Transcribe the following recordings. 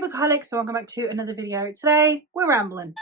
Hey Buckley, so welcome back to another video. Today we're rambling.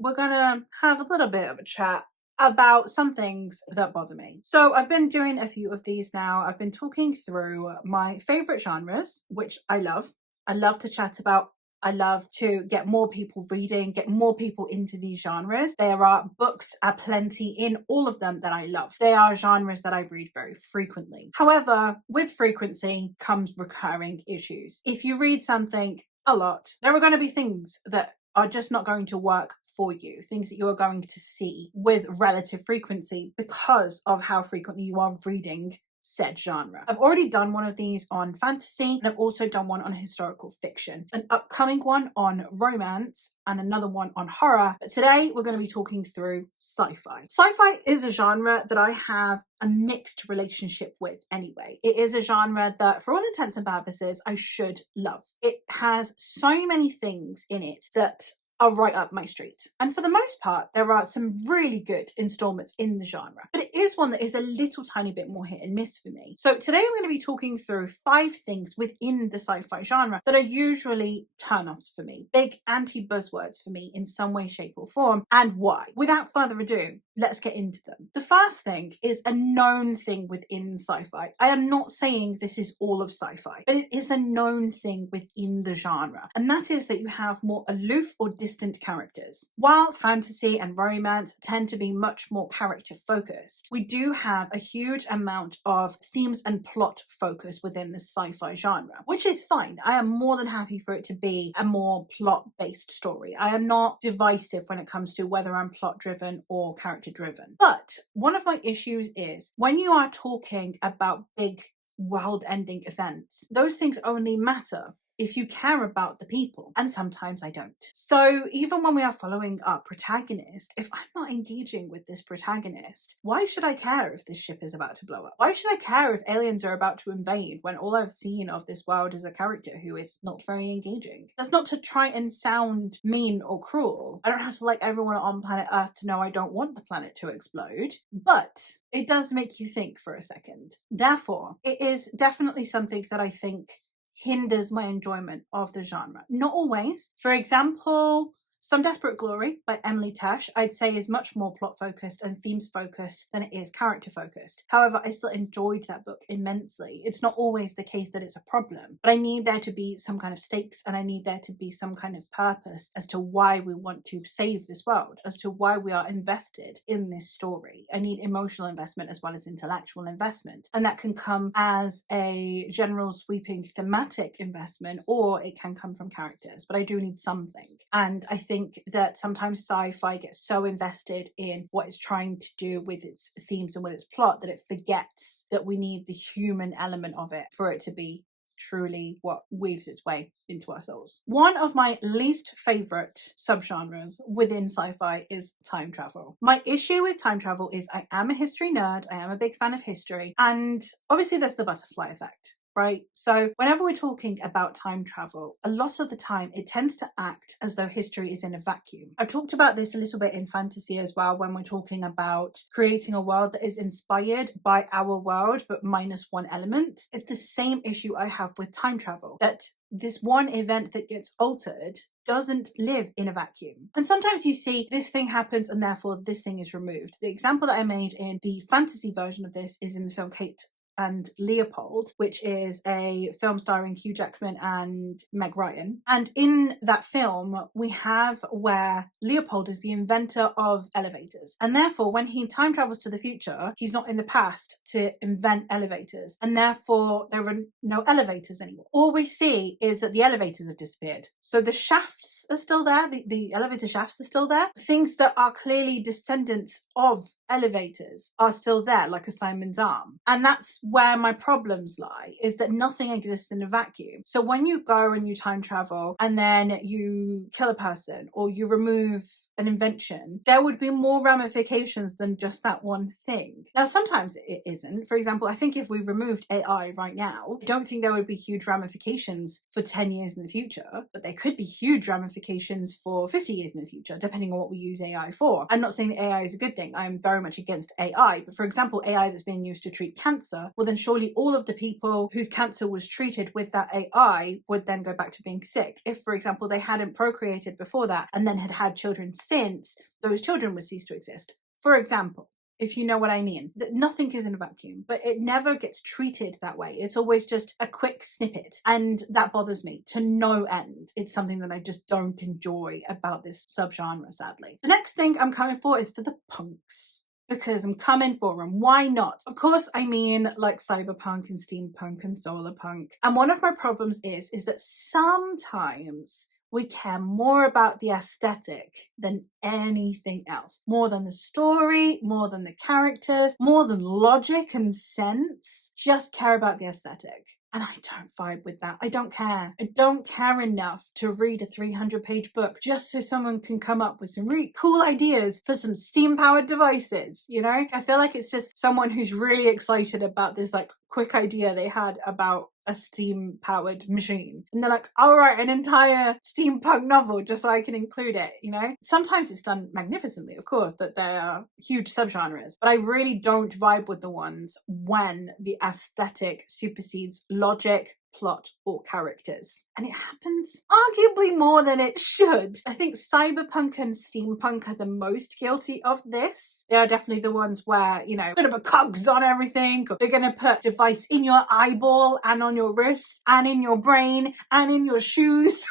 We're gonna have a little bit of a chat about some things that bother me. So I've been doing a few of these now. I've been talking through my favorite genres, which I love. I love to chat about. I love to get more people reading, get more people into these genres. There are books aplenty in all of them that I love. They are genres that I read very frequently. However, with frequency comes recurring issues. If you read something a lot, there are going to be things that are just not going to work for you, things that you are going to see with relative frequency because of how frequently you are reading said genre. I've already done one of these on fantasy, and I've also done one on historical fiction, an upcoming one on romance, and another one on horror. But today we're going to be talking through sci-fi. Sci-fi is a genre that I have a mixed relationship with anyway. It is a genre that, for all intents and purposes, I should love. It has so many things in it that are right up my street. And for the most part, there are some really good installments in the genre, but it is one that is a little tiny bit more hit and miss for me. So today I'm going to be talking through 5 things within the sci-fi genre that are usually turn-offs for me, big anti-buzzwords for me in some way, shape or form, and why. Without further ado, let's get into them. The first thing is a known thing within sci-fi. I am not saying this is all of sci-fi, but it is a known thing within the genre, and that is that you have more aloof or distant characters. While fantasy and romance tend to be much more character focused, we do have a huge amount of themes and plot focus within the sci-fi genre, which is fine. I am more than happy for it to be a more plot-based story. I am not divisive when it comes to whether I'm plot-driven or character-driven. But one of my issues is when you are talking about big world-ending events, those things only matter if you care about the people, and sometimes I don't. So even when we are following our protagonist, if I'm not engaging with this protagonist, why should I care if this ship is about to blow up? Why should I care if aliens are about to invade when all I've seen of this world is a character who is not very engaging? That's not to try and sound mean or cruel. I don't have to like everyone on planet Earth to know I don't want the planet to explode, but it does make you think for a second. Therefore, it is definitely something that I think hinders my enjoyment of the genre. Not always. For example, Some Desperate Glory by Emily Tash, I'd say is much more plot focused and themes focused than it is character focused. However, I still enjoyed that book immensely. It's not always the case that it's a problem, but I need there to be some kind of stakes, and I need there to be some kind of purpose as to why we want to save this world, as to why we are invested in this story. I need emotional investment as well as intellectual investment, and that can come as a general sweeping thematic investment, or it can come from characters, but I do need something. And I think that sometimes sci-fi gets so invested in what it's trying to do with its themes and with its plot that it forgets that we need the human element of it for it to be truly what weaves its way into our souls. One of my least favorite subgenres within sci-fi is time travel. My issue with time travel is I am a history nerd, I am a big fan of history, and obviously there's the butterfly effect, right? So whenever we're talking about time travel, a lot of the time it tends to act as though history is in a vacuum. I've talked about this a little bit in fantasy as well when we're talking about creating a world that is inspired by our world but minus one element. It's the same issue I have with time travel, that this one event that gets altered doesn't live in a vacuum. And sometimes you see this thing happens and therefore this thing is removed. The example that I made in the fantasy version of this is in the film Kate and Leopold, which is a film starring Hugh Jackman and Meg Ryan. And in that film, we have where Leopold is the inventor of elevators. And therefore, when he time travels to the future, he's not in the past to invent elevators. And therefore, there are no elevators anymore. All we see is that the elevators have disappeared. So the shafts are still there. The elevator shafts are still there. Things that are clearly descendants of elevators are still there, like a Simon's arm. And that's where my problems lie, is that nothing exists in a vacuum. So when you go and you time travel and then you kill a person or you remove an invention, there would be more ramifications than just that one thing. Now, sometimes it isn't. For example, I think if we removed AI right now, I don't think there would be huge ramifications for 10 years in the future, but there could be huge ramifications for 50 years in the future, depending on what we use AI for. I'm not saying that AI is a good thing. I'm very very much against AI, but for example, AI that's being used to treat cancer, well then surely all of the people whose cancer was treated with that AI would then go back to being sick. If, for example, they hadn't procreated before that and then had had children since, those children would cease to exist. For example, if you know what I mean. That nothing is in a vacuum, but it never gets treated that way. It's always just a quick snippet, and that bothers me to no end. It's something that I just don't enjoy about this subgenre, sadly. The next thing I'm coming for is for the punks. Because I'm coming for them. Why not? Of course, I mean like cyberpunk and steampunk and solar punk. And one of my problems is that sometimes we care more about the aesthetic than anything else. More than the story, more than the characters, more than logic and sense. Just care about the aesthetic. And I don't vibe with that. I don't care. I don't care enough to read a 300-page book just so someone can come up with some really cool ideas for some steam-powered devices, you know? I feel like it's just someone who's really excited about this like quick idea they had about a steam-powered machine. And they're like, I'll write an entire steampunk novel just so I can include it, you know? Sometimes it's done magnificently, of course, that they are huge subgenres, but I really don't vibe with the ones when the aesthetic supersedes logic, plot, or characters. And it happens arguably more than it should. I think cyberpunk and steampunk are the most guilty of this. They are definitely the ones where, you know, they're gonna put cogs on everything, or they're gonna put a device in your eyeball and on your wrist and in your brain and in your shoes.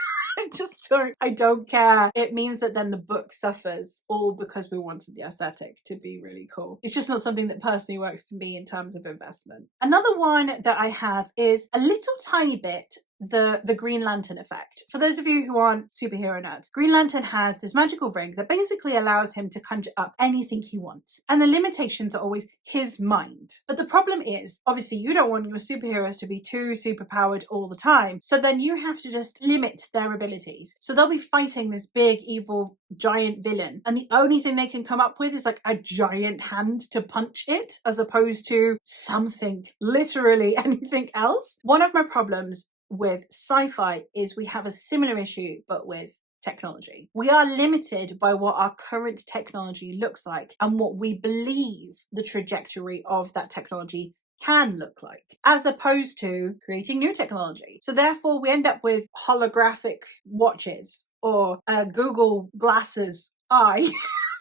I don't care. It means that then the book suffers, all because we wanted the aesthetic to be really cool. It's just not something that personally works for me in terms of investment. Another one that I have is a little tiny bit the Green Lantern effect. For those of you who aren't superhero nerds, Green Lantern has this magical ring that basically allows him to conjure up anything he wants. And the limitations are always his mind. But the problem is, obviously, you don't want your superheroes to be too superpowered all the time. So then you have to just limit their abilities. So they'll be fighting this big, evil, giant villain. And the only thing they can come up with is like a giant hand to punch it, as opposed to something, literally anything else. One of my problems with sci-fi is we have a similar issue, but with technology. We are limited by what our current technology looks like and what we believe the trajectory of that technology can look like, as opposed to creating new technology. So therefore we end up with holographic watches or Google Glasses eye.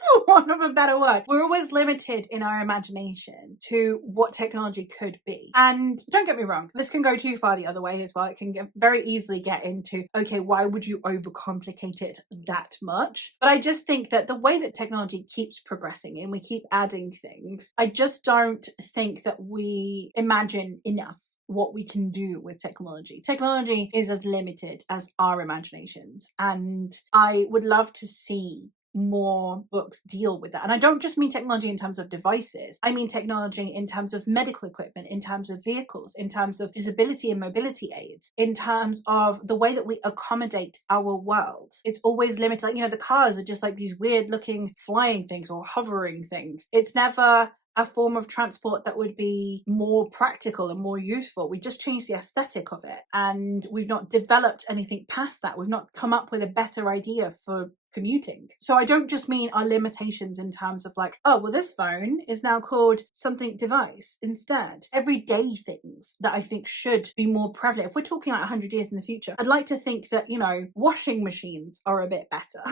For want of a better word. We're always limited in our imagination to what technology could be. And don't get me wrong, this can go too far the other way as well. It can very easily get into, okay, why would you overcomplicate it that much? But I just think that the way that technology keeps progressing and we keep adding things, I just don't think that we imagine enough what we can do with technology. Technology is as limited as our imaginations. And I would love to see more books deal with that. And I don't just mean technology in terms of devices. I mean technology in terms of medical equipment, in terms of vehicles, in terms of disability and mobility aids, in terms of the way that we accommodate our world. It's always limited. Like, you know, the cars are just like these weird looking flying things or hovering things. It's never a form of transport that would be more practical and more useful. We just changed the aesthetic of it, and we've not developed anything past that. We've not come up with a better idea for commuting. So I don't just mean our limitations in terms of like, oh, well, this phone is now called something device instead. Everyday things that I think should be more prevalent. If we're talking like 100 years in the future, I'd like to think that, you know, washing machines are a bit better.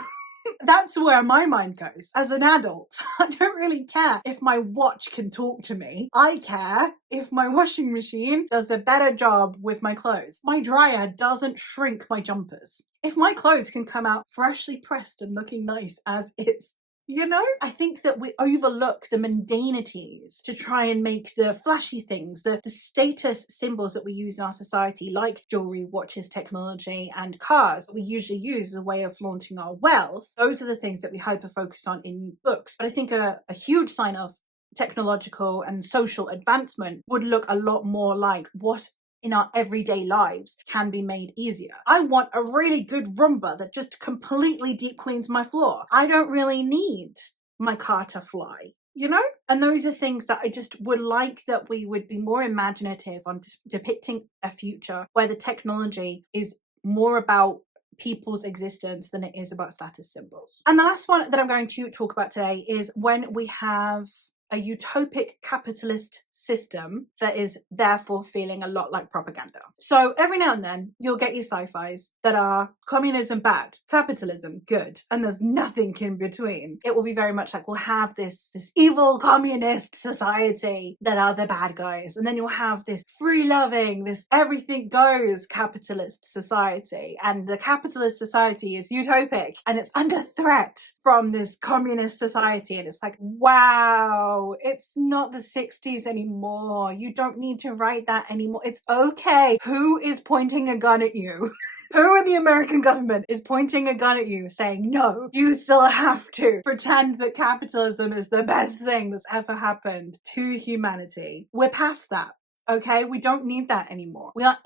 That's where my mind goes. As an adult, I don't really care if my watch can talk to me. I care if my washing machine does a better job with my clothes. My dryer doesn't shrink my jumpers. If my clothes can come out freshly pressed and looking nice as is, you know? I think that we overlook the mundanities to try and make the flashy things, the status symbols that we use in our society, like jewelry, watches, technology, and cars, that we usually use as a way of flaunting our wealth. Those are the things that we hyper-focus on in books. But I think a huge sign of technological and social advancement would look a lot more like what in our everyday lives can be made easier. I want a really good Roomba that just completely deep cleans my floor. I don't really need my car to fly, you know? And those are things that I just would like that we would be more imaginative on depicting a future where the technology is more about people's existence than it is about status symbols. And the last one that I'm going to talk about today is when we have a utopic capitalist system that is therefore feeling a lot like propaganda. So every now and then you'll get your sci-fis that are communism bad, capitalism good, and there's nothing in between. It will be very much like we'll have this evil communist society that are the bad guys, and then you'll have this free-loving, this everything goes capitalist society, and the capitalist society is utopic and it's under threat from this communist society, and it's like, wow, it's not the 60s anymore. You don't need to write that anymore. It's okay. Who is pointing a gun at you? Who in the American government is pointing a gun at you saying, no, you still have to pretend that capitalism is the best thing that's ever happened to humanity? We're past that. Okay, we don't need that anymore. We are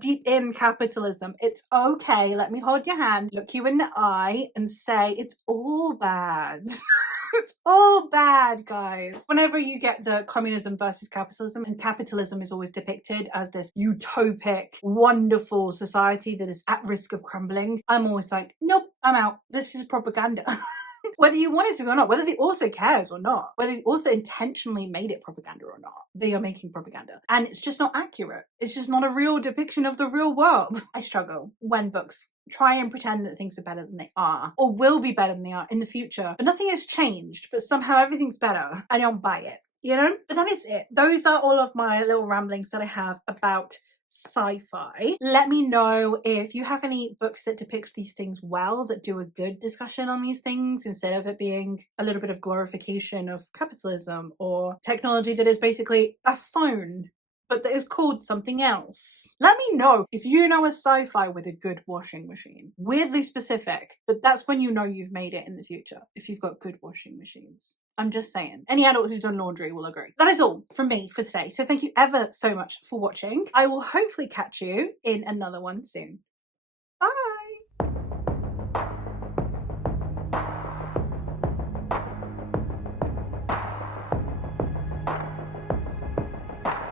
deep in capitalism. It's okay. Let me hold your hand, look you in the eye and say, it's all bad. It's all bad, guys. Whenever you get the communism versus capitalism, and capitalism is always depicted as this utopic, wonderful society that is at risk of crumbling, I'm always like, nope, I'm out. This is propaganda. Whether you want it to be or not, whether the author cares or not, whether the author intentionally made it propaganda or not, they are making propaganda. And it's just not accurate. It's just not a real depiction of the real world. I struggle when books try and pretend that things are better than they are, or will be better than they are in the future. But nothing has changed, but somehow everything's better. I don't buy it, you know? But that is it. Those are all of my little ramblings that I have about sci-fi. Let me know if you have any books that depict these things well, that do a good discussion on these things instead of it being a little bit of glorification of capitalism or technology that is basically a phone but that is called something else. Let me know if you know a sci-fi with a good washing machine. Weirdly specific, but that's when you know you've made it in the future, if you've got good washing machines. I'm just saying. Any adult who's done laundry will agree. That is all from me for today. So thank you ever so much for watching. I will hopefully catch you in another one soon.